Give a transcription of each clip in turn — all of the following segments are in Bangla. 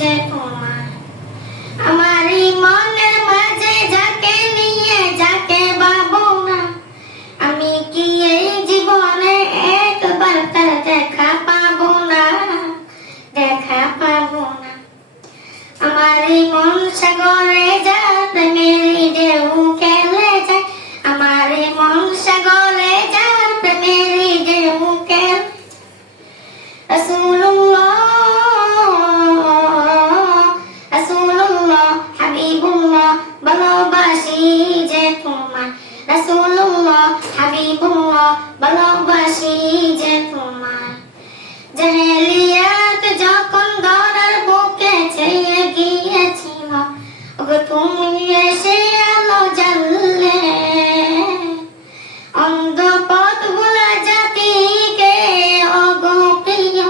যে তোমার। আমারই মনের মাঝে যাকে নিয়ে যাকে ভাবো না, আমি কি এই জীবনে একবার তার দেখা পাবো না, দেখা পাবো না। আমারই মন সাগরে যা প্রেমেরই ঢেউ খেলে যায়, আমারই মন সাগরে যা প্রেমেরই ঢেউ খেলে। রাসূলুল্লাহ রাসূলুল্লাহ হাবিবুল্লাহ ভালোবাসি যে তোমায়। রাসূলুল্লাহ হাবিবুল্লাহ ভালোবাসি যে তোমায়। জাহেলিয়াত যখন ধরার বুকে ছেয়ে গিয়েছিল, ওগো তুমি এসে আলো জ্বাললে। অন্ধ পথ ভোলা জাতিকে ওগো প্রিয়,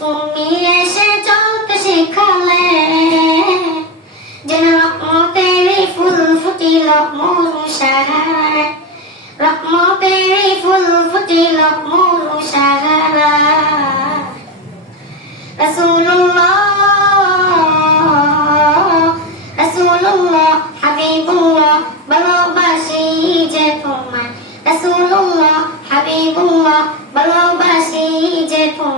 তুমি এসে চলতে শেখালে। যেন রহমতেরই ফুল ফুটিল মরু সাহারায়, রহমতেরই ফুল ফুটিল মরু সাহারায়। রাসূলুল্লাহ রাসূলুল্লাহ হাবিবুল্লাহ ভালোবাসি যে তোমায়। রাসূলুল্লাহ হাবিবুল্লাহ ভালোবাসি যে তোমায়।